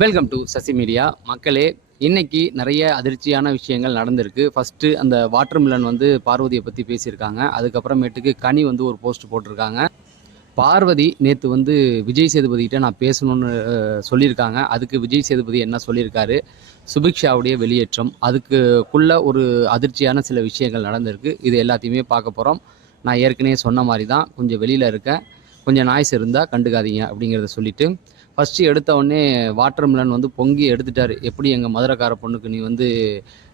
Welcome to Sasi media மக்களே இன்னைக்கு நிறைய அதிர்ச்சியான விஷயங்கள் நடந்திருக்கு. ஃபஸ்ட்டு அந்த வாட்டர் மில்லன் வந்து பார்வதியை பற்றி பேசியிருக்காங்க. அதுக்கப்புறமேட்டுக்கு கனி வந்து ஒரு போஸ்ட் போட்டிருக்காங்க. பார்வதி நேற்று வந்து விஜய் சேதுபதிகிட்ட நான் பேசணும்னு சொல்லியிருக்காங்க. அதுக்கு விஜய் சேதுபதி என்ன சொல்லியிருக்காரு? சுபிக்ஷாவுடைய வெளியேற்றம். அதுக்குள்ளே ஒரு அதிர்ச்சியான சில விஷயங்கள் நடந்திருக்கு. இது எல்லாத்தையுமே பார்க்க போகிறோம் நான் ஏற்கனவே சொன்ன மாதிரி தான் கொஞ்சம் வெளியில் இருக்கேன். கொஞ்சம் நாய்ஸ் இருந்தால் கண்டுக்காதீங்க அப்படிங்கிறத சொல்லிவிட்டு ஃபஸ்ட்டு எடுத்த உடனே வாட்டர் மிலன் வந்து பொங்கி எடுத்துட்டாரு. எப்படி எங்கள் மதுரைக்கார பொண்ணுக்கு நீ வந்து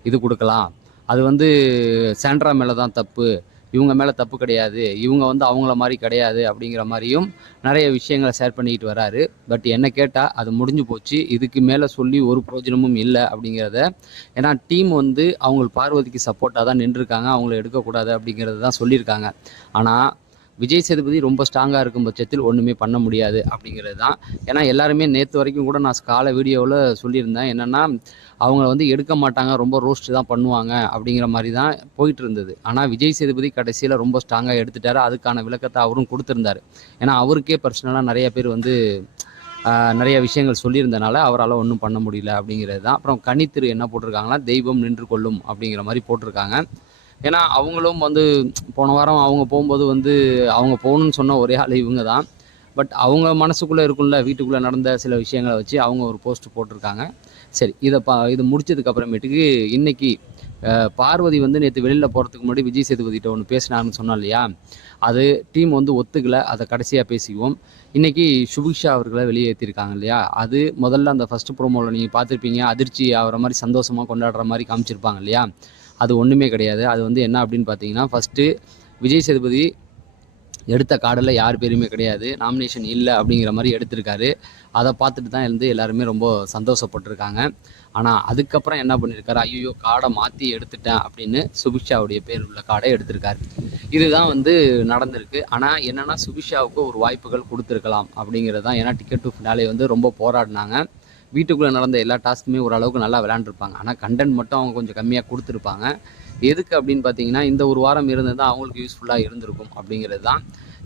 இது கொடுக்கலாம்? அது வந்து சாண்ட்ரா மேலே தான் தப்பு. இவங்க மேலே தப்பு கிடையாது. இவங்க வந்து அவங்கள மாதிரி கிடையாது அப்படிங்கிற மாதிரியும் நிறைய விஷயங்களை ஷேர் பண்ணிக்கிட்டு வராரு. பட் என்ன கேட்டால் அது முடிஞ்சு போச்சு. இதுக்கு மேலே சொல்லி ஒரு பிரோஜனமும் இல்லை அப்படிங்கிறத. ஏன்னா டீம் வந்து அவங்க பார்வதிக்கு சப்போர்ட்டாக தான் நின்றுருக்காங்க. அவங்கள எடுக்கக்கூடாது அப்படிங்கிறத தான் சொல்லியிருக்காங்க. ஆனால் விஜய் சேதுபதி ரொம்ப ஸ்ட்ராங்காக இருக்கும் பட்சத்தில் ஒன்றுமே பண்ண முடியாது அப்படிங்கிறது தான். ஏன்னா எல்லாருமே நேற்று வரைக்கும் கூட நான் காலை வீடியோவில் சொல்லியிருந்தேன். என்னென்னா அவங்க வந்து எடுக்க மாட்டாங்க ரொம்ப ரோஸ்ட் தான் பண்ணுவாங்க அப்படிங்கிற மாதிரி தான் போயிட்டு இருந்தது. ஆனால் விஜய் சேதுபதி கடைசியில் ரொம்ப ஸ்ட்ராங்காக எடுத்துட்டாரு. அதுக்கான விளக்கத்தை அவரும் கொடுத்துருந்தாரு. ஏன்னா அவருக்கே பர்சனலாக நிறைய பேர் வந்து நிறைய விஷயங்கள் சொல்லியிருந்தனால அவரால் ஒன்றும் பண்ண முடியல அப்படிங்கிறது தான். அப்புறம் கனித்திரு என்ன போட்டிருக்காங்கன்னா தெய்வம் நின்று கொள்ளும் அப்படிங்கிற மாதிரி போட்டிருக்காங்க. ஏன்னா அவங்களும் வந்து போன வாரம் அவங்க போகும்போது வந்து அவங்க போகணும்னு சொன்ன ஒரே ஆள் இவங்க தான் பட் அவங்க மனசுக்குள்ளே இருக்கும்ல வீட்டுக்குள்ளே நடந்த சில விஷயங்களை வச்சு அவங்க ஒரு போஸ்ட் போட்டிருக்காங்க. சரி இதை பா இது முடிச்சதுக்கப்புறமேட்டுக்கு இன்றைக்கி இன்னைக்கு பார்வதி வந்து நேற்று வெளியில் போகிறதுக்கு முன்னாடி விஜய் சேதுபதிகிட்ட ஒன்று பேசினாருன்னு சொன்னோம் இல்லையா? அது டீம் வந்து ஒத்துக்கலை அதை கடைசியாக பேசிக்குவோம். இன்றைக்கி சுபிக்ஷா அவர்களை வெளியேற்றிருக்காங்க இல்லையா? அது முதல்ல அந்த ஃபர்ஸ்ட் ப்ரோமோவில் நீங்கள் பார்த்துருப்பீங்க அதிர்ச்சி ஆகிற மாதிரி சந்தோஷமாக கொண்டாடுற மாதிரி காமிச்சிருப்பாங்க இல்லையா? அது ஒன்றுமே கிடையாது. அது வந்து என்ன அப்படின்னு பார்த்தீங்கன்னா ஃபஸ்ட்டு விஜய் சேதுபதி எடுத்த கார்டில் யார் பேருமே கிடையாது. நாமினேஷன் இல்லை அப்படிங்கிற மாதிரி எடுத்திருக்காரு. அதை பார்த்துட்டு தான் இருந்து எல்லாருமே ரொம்ப சந்தோஷப்பட்டிருக்காங்க. ஆனால் அதுக்கப்புறம் என்ன பண்ணியிருக்காரு ஐயோ கார்டை மாற்றி எடுத்துட்டேன் அப்படின்னு சுபிக்ஷாவுடைய பேர் உள்ள காடை எடுத்திருக்காரு. இதுதான் வந்து நடந்திருக்கு. ஆனால் என்னென்னா சுபிக்ஷாவுக்கு ஒரு வாய்ப்புகள் கொடுத்துருக்கலாம் அப்படிங்கிறது தான். ஏன்னா டிக்கெட் டு ஃபினாலே வந்து ரொம்ப போராடினாங்க. வீட்டுக்குள்ளே நடந்த எல்லா டாஸ்க்குமே ஓரளவுக்கு நல்லா விளாண்டுருப்பாங்க ஆனால் கண்டென்ட் மட்டும் அவங்க கொஞ்சம் கம்மியாக கொடுத்துருப்பாங்க. எதுக்கு அப்படின்னு பார்த்தீங்கன்னா இந்த ஒரு வாரம் இருந்தது தான் அவங்களுக்கு யூஸ்ஃபுல்லாக இருந்திருக்கும் அப்படிங்கிறது தான்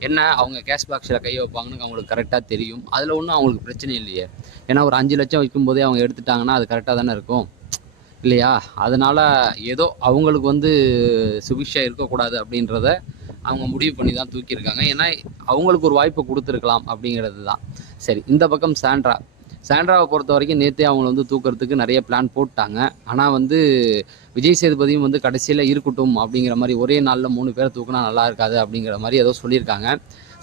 என்ன அவங்க கேஷ் பாக்ஸில் கை வைப்பாங்கன்னு அவங்களுக்கு கரெக்டாக தெரியும். அதில் ஒன்றும் அவங்களுக்கு பிரச்சனை இல்லையே. ஏன்னா ஒரு அஞ்சு லட்சம் வைக்கும்போதே அவங்க எடுத்துட்டாங்கன்னா அது கரெக்டாக தானே இருக்கும். இல்லையா? அதனால் ஏதோ அவங்களுக்கு வந்து சுபிக்ஷா இருக்கக்கூடாது அப்படின்றத அவங்க முடிவு பண்ணி தான் தூக்கியிருக்காங்க. ஏன்னா அவங்களுக்கு ஒரு வாய்ப்பு கொடுத்துருக்கலாம் அப்படிங்கிறது தான் சரி இந்த பக்கம் சாண்ட்ரா. சாண்ட்ராவை பொறுத்த வரைக்கும் நேற்றே அவங்கள வந்து தூக்கிறதுக்கு நிறைய பிளான் போட்டாங்க. ஆனால் வந்து விஜய் சேதுபதியும் வந்து கடைசியில் இருக்கட்டும் அப்படிங்கிற மாதிரி ஒரே நாளில் மூணு பேரை தூக்கினா நல்லா இருக்காது அப்படிங்கிற மாதிரி ஏதோ சொல்லியிருக்காங்க.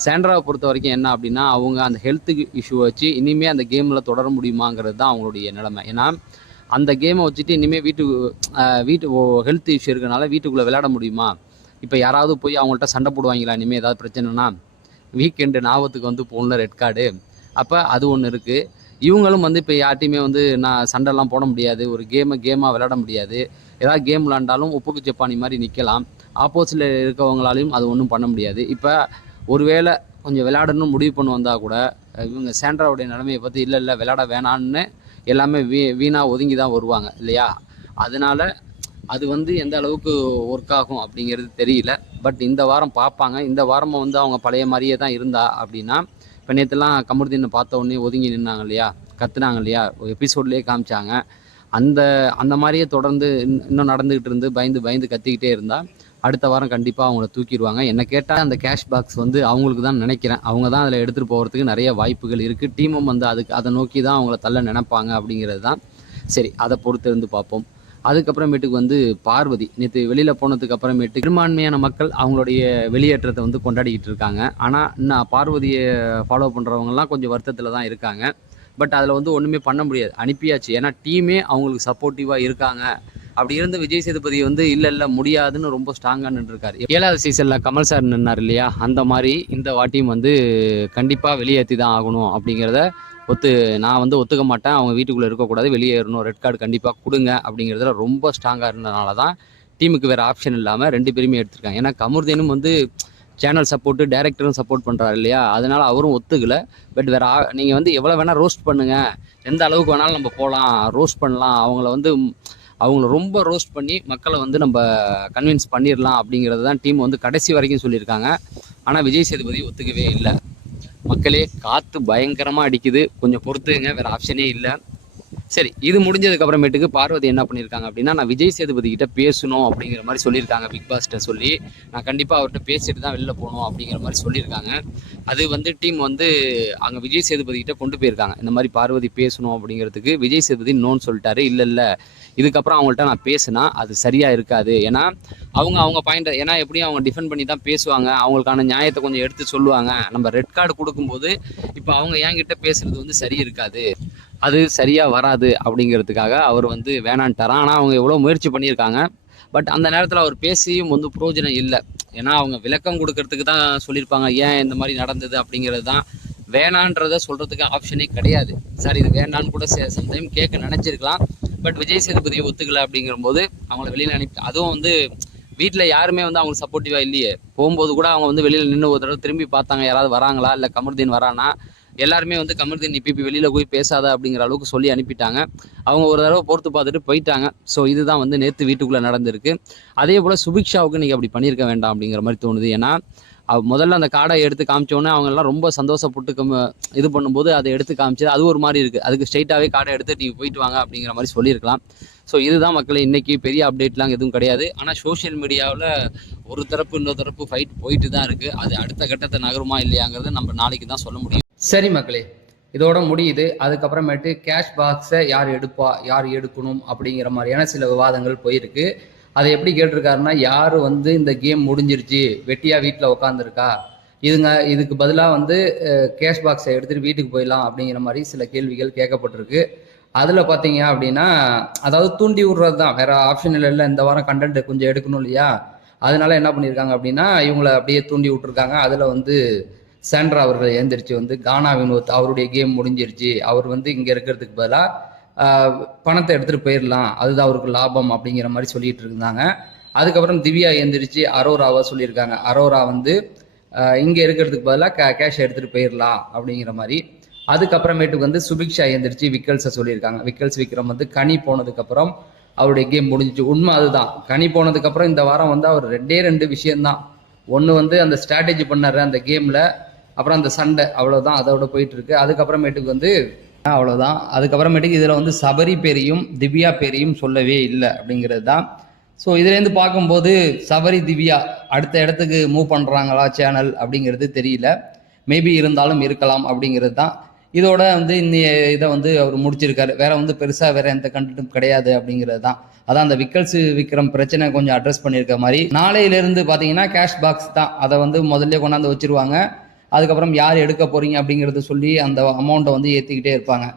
சாண்ட்ராவை பொறுத்த வரைக்கும் என்ன அப்படின்னா அவங்க அந்த ஹெல்த் இஷ்யூ வச்சு இனிமேல் அந்த கேமில் தொடர முடியுமாங்கிறது தான் அவங்களுடைய நிலைமை. ஏன்னா அந்த கேமை வச்சுட்டு இனிமேல் வீட்டுக்கு வீட்டு ஹெல்த் இஷ்யூ இருக்கனால வீட்டுக்குள்ளே விளையாட முடியுமா? இப்போ யாராவது போய் அவங்கள்ட்ட சண்டை போடுவாங்களா? இனிமேல் ஏதாவது பிரச்சனைனா வீக்கெண்டு ஞாபகத்துக்கு வந்து போகணும்ல ரெட் கார்டு அப்போ அது ஒன்று இருக்குது இவங்களும் வந்து இப்போ யார்ட்டையுமே வந்து நான் சண்டைலாம் போட முடியாது. ஒரு கேமை கேமாக விளையாட முடியாது. ஏதாவது கேம் விளாண்டாலும் உப்புக்கு ஜப்பானி மாதிரி நிற்கலாம் ஆப்போசிட்டில் இருக்கவங்களாலையும் அது ஒன்றும் பண்ண முடியாது. இப்போ ஒருவேளை கொஞ்சம் விளையாடணும்னு முடிவு பண்ண வந்தால் கூட இவங்க சேண்ட்ராவுடைய நிலைமையை பற்றி இல்லை இல்லை விளையாட வேணான்னு எல்லாமே வீ வீணாக ஒதுங்கி தான் வருவாங்க இல்லையா? அதனால் அது வந்து எந்த அளவுக்கு ஒர்க் ஆகும் அப்படிங்கிறது தெரியல. பட் இந்த வாரம் பார்ப்பாங்க. இந்த வாரமும் வந்து அவங்க பழைய மாதிரியே தான் இருந்தா அப்படின்னா இப்போ நேற்றுலாம் கமருதீனை பார்த்த உடனே ஒதுங்கி நின்னாங்க இல்லையா? கத்துனாங்க இல்லையா? எபிசோட்லேயே காமிச்சாங்க. அந்த அந்த மாதிரியே தொடர்ந்து இன்னும் இன்னும் நடந்துகிட்டு இருந்து பயந்து பயந்து கத்திக்கிட்டே இருந்தால் அடுத்த வாரம் கண்டிப்பாக அவங்கள தூக்கிடுவாங்க. என்ன கேட்டால் அந்த கேஷ் பாக்ஸ் வந்து அவங்களுக்கு தான் நினைக்கிறேன். அவங்க தான் அதில் எடுத்துகிட்டு போகிறதுக்கு நிறைய வாய்ப்புகள் இருக்குது டீமும் வந்து அதுக்கு அதை நோக்கி தான் அவங்கள தள்ள நினைப்பாங்க அப்படிங்கிறது தான். சரி அதை பொறுத்து இருந்து பார்ப்போம். அதுக்கப்புறமேட்டுக்கு வந்து பார்வதி. நேற்று வெளியில் போனதுக்கு அப்புறமேட்டு பெரும்பான்மையான மக்கள் அவங்களுடைய வெளியேற்றத்தை வந்து கொண்டாடிக்கிட்டு இருக்காங்க. ஆனால் இன்னும் பார்வதியை ஃபாலோ பண்ணுறவங்கலாம் கொஞ்சம் வருத்தத்தில் தான் இருக்காங்க. பட் அதில் வந்து ஒன்றுமே பண்ண முடியாது. அனுப்பியாச்சு. ஏன்னா டீமே அவங்களுக்கு சப்போர்ட்டிவாக இருக்காங்க. அப்படி இருந்த விஜய் சேதுபதி வந்து இல்லை இல்லை முடியாதுன்னு ரொம்ப ஸ்ட்ராங்காக நின்றுருக்காரு. ஏழாவது சீசனில் கமல் சார் நின்னார் இல்லையா? அந்த மாதிரி இந்த வாட்டியும் வந்து கண்டிப்பாக வெளியேற்றி தான் ஆகணும் அப்படிங்கிறத ஒத்து நான் வந்து ஒத்துக்க மாட்டேன். அவங்க வீட்டுக்குள்ளே இருக்கக்கூடாது. வெளியேறணும் ரெட் கார்டு கண்டிப்பாக கொடுங்க அப்படிங்கிறதுல ரொம்ப ஸ்ட்ராங்காக இருந்தனால தான் டீமுக்கு வேறு ஆப்ஷன் இல்லாமல் ரெண்டு பேருமே எடுத்திருக்காங்க. ஏன்னா கமருதீனும் வந்து சேனல் சப்போர்ட்டு டேரக்டரும் சப்போர்ட் பண்ணுறாரு இல்லையா? அதனால் அவரும் ஒத்துக்கலை. பட் வேற நீங்கள் வந்து எவ்வளோ வேணால் ரோஸ்ட் பண்ணுங்கள் எந்த அளவுக்கு வேணாலும் நம்ம போகலாம் ரோஸ்ட் பண்ணலாம். அவங்கள வந்து அவங்கள ரொம்ப ரோஸ்ட் பண்ணி மக்களை வந்து நம்ம கன்வின்ஸ் பண்ணிடலாம் அப்படிங்கிறது தான் டீம் வந்து கடைசி வரைக்கும் சொல்லியிருக்காங்க. ஆனால் விஜய் சேதுபதி ஒத்துக்கவே இல்லை. மக்களே காற்று பயங்கரமாக அடிக்குது. கொஞ்சம் பொறுத்துங்க வேறு ஆப்ஷனே இல்லை. சரி இது முடிஞ்சதுக்கு அப்புறமேட்டுக்கு பார்வதி என்ன பண்ணியிருக்காங்க அப்படின்னா நான் விஜய் சேதுபதி கிட்ட பேசணும் அப்படிங்கிற மாதிரி சொல்லியிருக்காங்க பிக் பாஸ்ட்ட சொல்லி. நான் கண்டிப்பாக அவர்கிட்ட பேசிட்டு தான் வெளில போகணும் அப்படிங்கிற மாதிரி சொல்லியிருக்காங்க. அது வந்து டீம் வந்து அங்கே விஜய் சேதுபதி கிட்ட கொண்டு போயிருக்காங்க. இந்த மாதிரி பார்வதி பேசணும் அப்படிங்கிறதுக்கு விஜய் சேதுபதி நோன்னு சொல்லிட்டாரு. இல்லை இல்லை. இதுக்கப்புறம் அவங்கள்ட்ட நான் பேசினா அது சரியாக இருக்காது. ஏன்னா அவங்க அவங்க பாயிண்ட் ஏன்னா எப்படியும் அவங்க டிஃபெண்ட் பண்ணி தான் பேசுவாங்க. அவங்களுக்கான நியாயத்தை கொஞ்சம் எடுத்து சொல்லுவாங்க. நம்ம ரெட் கார்டு கொடுக்கும்போது இப்போ அவங்க என்கிட்ட பேசுறது வந்து சரி இருக்காது. அது சரியாக வராது அப்படிங்கிறதுக்காக அவர் வந்து வேணான்ட்டாராம் ஆனால் அவங்க எவ்வளோ முயற்சி பண்ணியிருக்காங்க. பட் அந்த நேரத்தில் அவர் பேசியும் வந்து பிரயோஜனம் இல்லை. ஏன்னா அவங்க விளக்கம் கொடுக்கறதுக்கு தான் சொல்லியிருப்பாங்க. ஏன் இந்த மாதிரி நடந்தது அப்படிங்கிறது தான். வேணான்றத சொல்கிறதுக்கு ஆப்ஷனே கிடையாது. சார் இது வேண்டான்னு கூட சம்டைம் கேட்க நினச்சிருக்கலாம். பட் விஜய் சேதுபதியை ஒத்துக்கலை அப்படிங்கிறபோது அவங்கள வெளியில் அனுப்பி அதுவும் வந்து வீட்டில் யாருமே வந்து அவங்களுக்கு சப்போர்ட்டிவாக இல்லையே. போகும்போது கூட அவங்க வந்து வெளியில் நின்று ஒரு தடவை திரும்பி பார்த்தாங்க. யாராவது வராங்களா? இல்லை கமருதீன் வரானா? எல்லாருமே வந்து கமருதீன் இப்ப வெளியில் போய் பேசாத அப்படிங்கிற அளவுக்கு சொல்லி அனுப்பிட்டாங்க. அவங்க ஒரு தடவை பொறுத்து பார்த்துட்டு போயிட்டாங்க. ஸோ இதுதான் வந்து நேற்று வீட்டுக்குள்ளே நடந்திருக்கு. அதே போல் சுபிக்ஷாவுக்கு நீங்கள் அப்படி பண்ணியிருக்க வேண்டாம் அப்படிங்கிற மாதிரி தோணுது. ஏன்னா அவ முதல்ல அந்த கார்டை எடுத்து காமிச்சோன்னே அவங்க எல்லாம் ரொம்ப சந்தோஷப்பட்டு இது பண்ணும்போது அதை எடுத்து காமிச்சது அது ஒரு மாதிரி இருக்குது அதுக்கு ஸ்ட்ரைட்டாகவே காடை எடுத்து நீங்கள் போயிட்டு வாங்க அப்படிங்கிற மாதிரி சொல்லியிருக்கலாம். ஸோ இதுதான் மக்களை இன்றைக்கி பெரிய அப்டேட்லாம் எதுவும் கிடையாது. ஆனால் சோஷியல் மீடியாவில் ஒரு தரப்பு இன்னொரு தரப்பு ஃபைட் போயிட்டு தான் இருக்குது அது அடுத்த கட்டத்தை நகருமா இல்லையாங்கிறத நம்ம நாளைக்கு தான் சொல்ல முடியும். சரி மக்களே இதோட முடியுது. அதுக்கப்புறமேட்டு கேஷ் பாக்ஸை யார் எடுப்பா யார் எடுக்கணும் அப்படிங்கிற மாதிரியான சில விவாதங்கள் போயிருக்கு. அதை எப்படி கேட்டிருக்காருன்னா யார் வந்து இந்த கேம் முடிஞ்சிருச்சு வெட்டியாக வீட்டில் உட்காந்துருக்கா இதுங்க இதுக்கு பதிலாக வந்து கேஷ் பாக்ஸை எடுத்துகிட்டு வீட்டுக்கு போயிடலாம் அப்படிங்கிற மாதிரி சில கேள்விகள் கேட்கப்பட்டிருக்கு. அதில் பார்த்தீங்க அப்படின்னா அதாவது தூண்டி விடுறது தான் வேற ஆப்ஷன் இல்லை இந்த வாரம் கண்டென்ட் கொஞ்சம் எடுக்கணும் இல்லையா? அதனால என்ன பண்ணியிருக்காங்க அப்படின்னா இவங்களை அப்படியே தூண்டி விட்டுருக்காங்க. அதில் வந்து சாண்ட்ரா அவர்கள் எழுந்திரிச்சு வந்து கானா வினோத் அவருடைய கேம் முடிஞ்சிருச்சு. அவர் வந்து இங்கே இருக்கிறதுக்கு பதிலாக பணத்தை எடுத்துகிட்டு போயிடலாம் அதுதான் அவருக்கு லாபம் அப்படிங்கிற மாதிரி சொல்லிட்டு இருந்தாங்க. அதுக்கப்புறம் திவ்யா எழுந்திரிச்சு அரோராவாக சொல்லியிருக்காங்க. அரோரா வந்து இங்கே இருக்கிறதுக்கு பதிலாக கே கேஷ் எடுத்துகிட்டு போயிடலாம் அப்படிங்கிற மாதிரி. அதுக்கப்புறமேட்டுக்கு வந்து சுபிக்ஷா எழுந்திரிச்சு விக்கல்ஸை சொல்லியிருக்காங்க. விக்கல்ஸ் விக்ரம் வந்து கனி போனதுக்கப்புறம் அவருடைய கேம் முடிஞ்சிச்சு. உண்மை அதுதான். கனி போனதுக்கப்புறம் இந்த வாரம் வந்து அவர் ரெண்டே ரெண்டு விஷயம்தான். ஒன்று வந்து அந்த ஸ்ட்ராட்டஜி பண்ணார் அந்த கேமில் அப்புறம் அந்த சண்டை அவ்வளோதான் அதோட போயிட்டு இருக்கு அதுக்கப்புறமேட்டுக்கு வந்து அவ்வளோதான் அதுக்கப்புறமேட்டுக்கு இதில் வந்து சபரி பேரையும் திவ்யா பேரையும் சொல்லவே இல்லை அப்படிங்கிறது தான் ஸோ இதுலேருந்து பார்க்கும்போது சபரி திவ்யா அடுத்த இடத்துக்கு மூவ் பண்ணுறாங்களா சேனல் அப்படிங்கிறது தெரியல. மேபி இருந்தாலும் இருக்கலாம் அப்படிங்கிறது தான் இதோட வந்து இந்த இதை வந்து அவர் முடிச்சிருக்காரு. வேற வந்து பெருசாக வேற எந்த கண்டென்ட்டும் கிடையாது அப்படிங்கிறது தான் அதான் அந்த விக்கல்ஸ் விக்ரம் பிரச்சனை கொஞ்சம் அட்ரஸ் பண்ணியிருக்க மாதிரி. நாளையிலேருந்து பார்த்தீங்கன்னா கேஷ் பாக்ஸ் தான். அதை வந்து முதல்ல கொண்டாந்து வச்சிருவாங்க. அதுக்கப்புறம் யார் எடுக்க போகிறீங்க அப்படிங்கிறத சொல்லி அந்த அமௌண்ட்டை வந்து ஏற்றிக்கிட்டே இருப்பாங்க.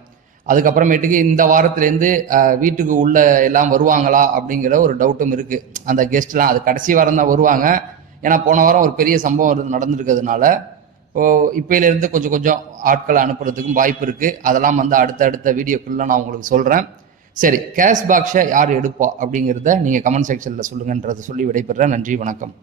அதுக்கப்புறமேட்டுக்கு இந்த வாரத்துலேருந்து வீட்டுக்கு உள்ள எல்லாம் வருவாங்களா அப்படிங்கிற ஒரு டவுட்டும் இருக்குது அந்த கெஸ்ட்லாம் அது கடைசி வாரம் தான் வருவாங்க. ஏன்னா போன வாரம் ஒரு பெரிய சம்பவம் இருந்து- நடந்திருக்கிறதுனால ஓ இப்பயிலேருந்து கொஞ்சம் கொஞ்சம் ஆட்களை அனுப்புறதுக்கும் வாய்ப்பு இருக்குது அதெல்லாம் வந்து அடுத்த அடுத்த வீடியோக்குள்ள நான் உங்களுக்கு சொல்கிறேன் சரி கேஷ் பாக்ஸை யார் எடுப்பா அப்படிங்கிறத நீங்கள் கமெண்ட் செக்ஷனில் சொல்லுங்கன்றதை சொல்லி விடைபெறேன். நன்றி வணக்கம்.